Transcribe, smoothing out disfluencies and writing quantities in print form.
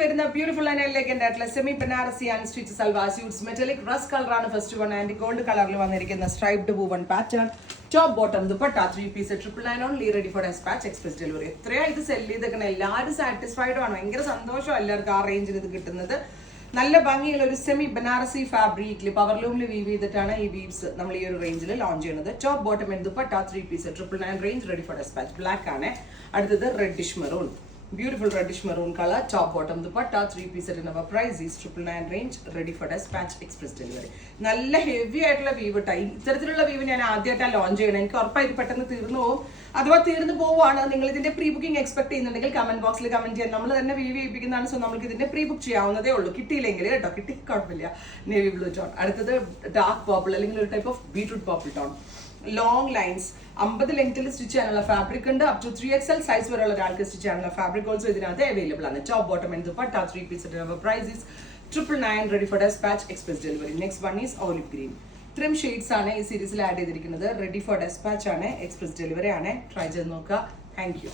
വരുന്ന beautiful and elegant ആയിട്ടുള്ള semi Banarasi and stitch salwar suits metallic rust കളറാണ് ഫസ്റ്റ് വൺ ആൻഡ് ഗോൾഡ് കളറിൽ വന്നിരിക്കുന്ന striped woven pattern top bottom dupatta 3 piece 999 only ready for dispatch express delivery. എത്രയാ ഇത് cell ചെയ്തേക്കണം, എല്ലാവരും സാറ്റിസ്ഫൈഡ് ആണ്. ഭയങ്കര സന്തോഷം എല്ലാവർക്കും ആ റേഞ്ചിൽ ഇത് കിട്ടുന്നത്. നല്ല ഭംഗിയുള്ള ഒരു സെമി ബനാറസി ഫാബ്രിക്കിൽ പവർലൂമിൽ വീവ് ചെയ്തിട്ടാണ് ഈ വീവ്സ് നമ്മൾ ഈ ഒരു റേഞ്ചിൽ ലോഞ്ച് ചെയ്യുന്നത്. Top bottom and dupatta 3 piece 999 range ready for dispatch. Black ആണ്. അടുത്തത് reddish maroon, beautiful reddish maroon color, top bottom dupatta 3 piece set in our price is 999 range ready for dispatch express delivery. നല്ല heavy ആയിട്ടുള്ള we've time. ഇത്തരത്തിലുള്ള we've ഞാൻ ആദ്യമായിട്ടാണ് launch ചെയ്യണം. എനിക്ക് ഉറപ്പായിട്ട് പെട്ടെന്ന് തീർന്നു പോകും. അഥവാ തീർന്നു പോവുകയാണ്, നിങ്ങൾ ഇതിന്റെ പ്രീ ബുക്കിംഗ് എക്സ്പെക്ട് ചെയ്യുന്നുണ്ടെങ്കിൽ കമന്റ് ബോക്സിൽ കമന്റ് ചെയ്യാം. നമ്മൾ തന്നെ വീവ് ചെയ്യിപ്പിക്കുന്നതാണ്. സോ നമുക്ക് ഇതിന്റെ പ്രീ ബുക്ക് ചെയ്യാവുന്നതേ ഉള്ളൂ. കിട്ടിയില്ലെങ്കിൽ കേട്ടോ, കിട്ടി കുഴപ്പമില്ല. Navy blue tone. അടുത്തത് ഡാർക്ക് പർപ്പിൾ അല്ലെങ്കിൽ ഒരു type of beetroot purple tone. Long lines 50 ലെങ്ത്തിൽ സ്റ്റിച്ച് ചെയ്യാനുള്ള ഫാബ്രിക് ഉണ്ട്. അപ് ടു 3XL സൈസ് വരെയുള്ള ഒരാൾക്ക് സ്റ്റിച്ച് ചെയ്യാനുള്ള ഫാബ്രിക് ഓൾസോ ഇതിനകത്ത് അവൈലബിൾ ആണ്. Top bottom and dupatta 3 piece price is 999 ready for dispatch express delivery. Next one is olive green. ഇത്രയും shades ആണ് ഈ സീരീസിൽ ആഡ് ചെയ്തിരിക്കുന്നത്. റെഡി ഫോർ ഡെസ്പാച്ച് ആണ്, എക്സ്പ്രസ് ഡെലിവറി ആണ്. ട്രൈ ചെയ്ത് നോക്കുക. Thank U.